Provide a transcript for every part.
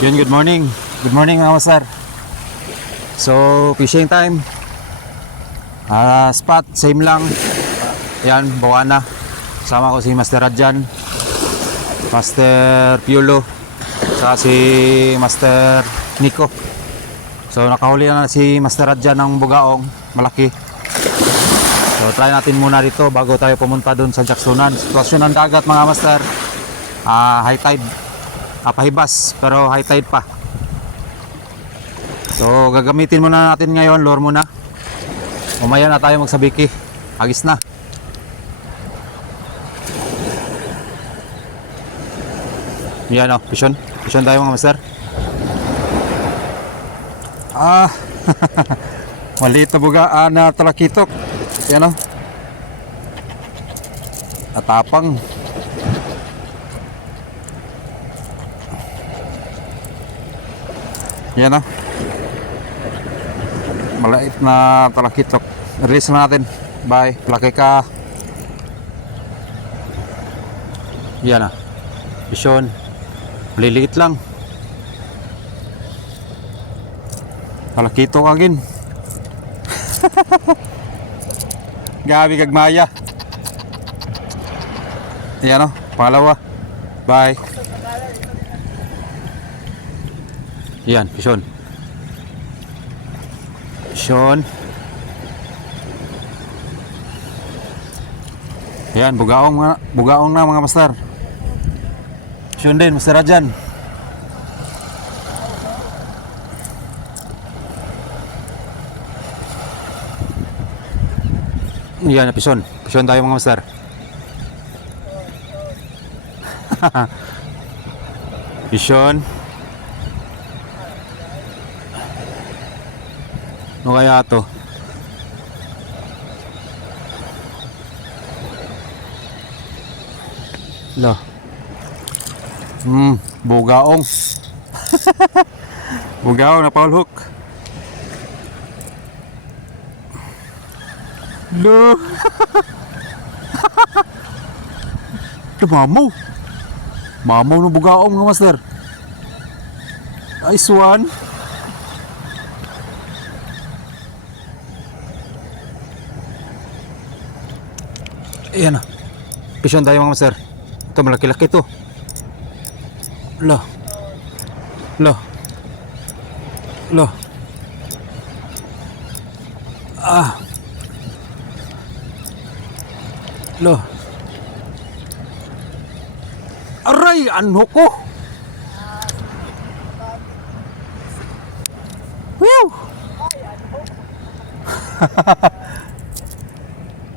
Yun, good morning. Good morning mga master. So, fishing time. Ah, spot, same lang. Yan, Bawana. Sama ko si Master Radjan, Master Piolo, sa si Master Nico. So, nakahuli na si Master Radjan ng bugaong, malaki. So, try natin muna dito bago tayo pumunta doon sa Jacksonan. Sitwasyon ng dagat mga master. Ah, high tide. Ah, pero high tide pa. So, gagamitin muna natin ngayon, lure muna. Umaya na tayo magsabiki. Agis na. Yan o, pisyon. Pisyon tayo mga master. Ah, maliit na bugaan na talakitok. Yan o. Atapang. Yan o. Malait na talakitok. Release na natin. Bye. Plake ka. Yan ah. Pisyon. Maliliit lang. Talakitok agin. Gabi kagmaya. Yan o. Pangalawa. Bye. Yan, pisyon. Pisyon. Yan, bugaong, mga, bugaong na mga master. Pisyon din, Master Rajan. Yan, pisyon. Pisyon tayo mga master. pisyon. Ano kaya to? Lo. Hmm, bugaong. bugaong na Paul Hook. Lo. Ito mamaw. Na bugaong mga master. Nice one. Ayan na. Pisyon tayo mga master. Ito malaki-laki to. Lo. Lo. Lo. Ah. Lo. Aray, ano ko? Wow.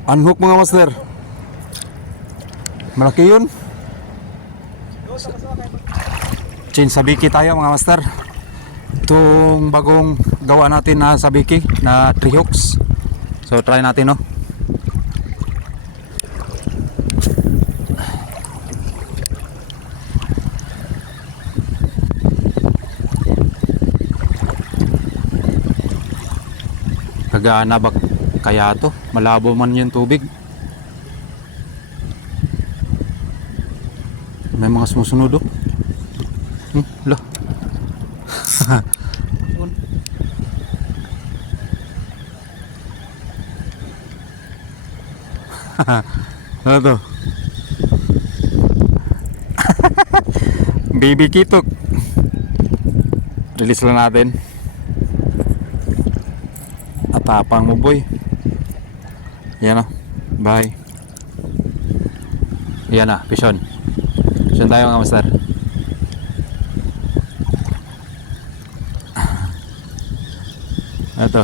Unhook mga master. Malaki yun. Chain sabiki tayo mga master. Itong bagong gawa natin na sabiki na tree hooks. So try natin no. Kagana ba kaya to? Malabo man yung tubig. May mga sumusunod oh. Hmm, lo. ano to? Baby kitok. Release lang natin. Atapang mo boy. Yan o. Bye. Yan na, pisyon. Pisyon tayo mga master. Ito.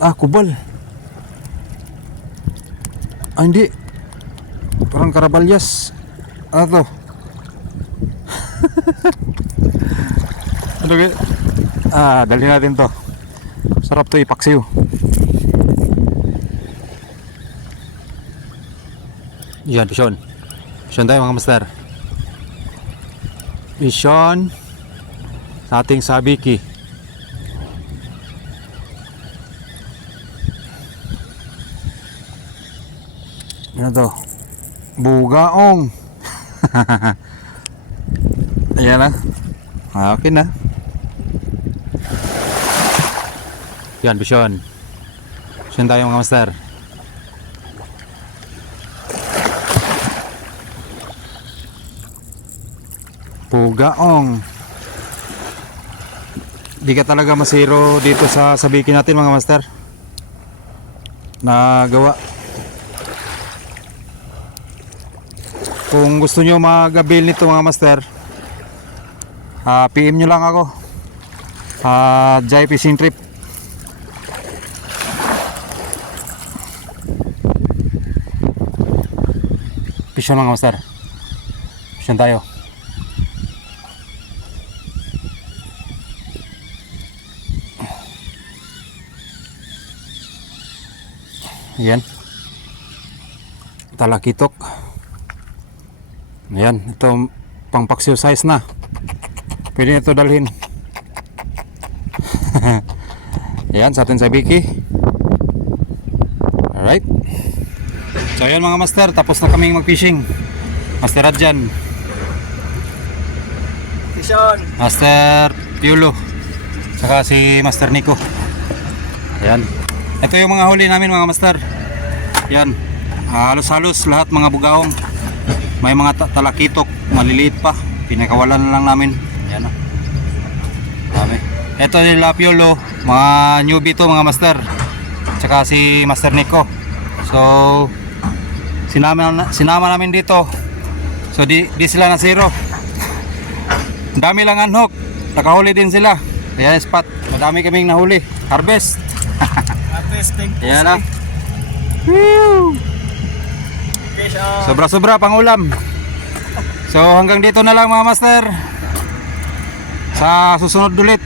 Ah, kubal. Ah, hindi. Parang karabalyas. Ano to? Ah, dali natin to. Sarap to ipaksiw. Yan, pisyon. Pisyon tayo mga master. Pisyon sa ating sabiki. Ano to? Bugaong. Ayan na. Ah, okay na. Yan, bisyon. Bisyon tayo mga master. Pugaong. Di ka talaga masiro dito sa sabikin natin mga master. Nagawa. Kung gusto nyo mag-avail nito mga master, ah, PM nyo lang ako. Ah, Jai Fishing Trip. Fishon mga master. Fishon tayo. Yan. Talakitok. Ayan, ito pang paksiw size na. Pwede ito dalhin. Ayan, sa atin sa Biki. Alright. So ayan mga master, tapos na kaming mag-fishing. Master Radjan, Vision. Master Piolo, saka si Master Nico. Ayan. Ito yung mga huli namin mga master. Yan. Ah, Halos-halos lahat mga bugaong. May mga ta- talakitok, maliliit pa. Pinakawalan na lang namin. Yan o. Dami. Ito yung Lapiolo, mga newbie to mga master. Tsaka si Master Nico. So, sinama, na- sinama namin dito. So, di, di sila na zero. Dami lang unhook. Nakahuli din sila. Yung spot. Madami kaming nahuli. Harvest. Harvesting. Ayan na. Woo! Vision. Sobra-sobra pang ulam. So hanggang dito na lang mga master. Sa susunod ulit.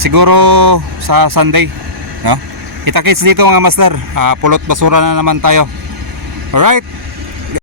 Siguro sa Sunday. No? Kita kits dito mga master. Ah, pulot basura na naman tayo. Alright.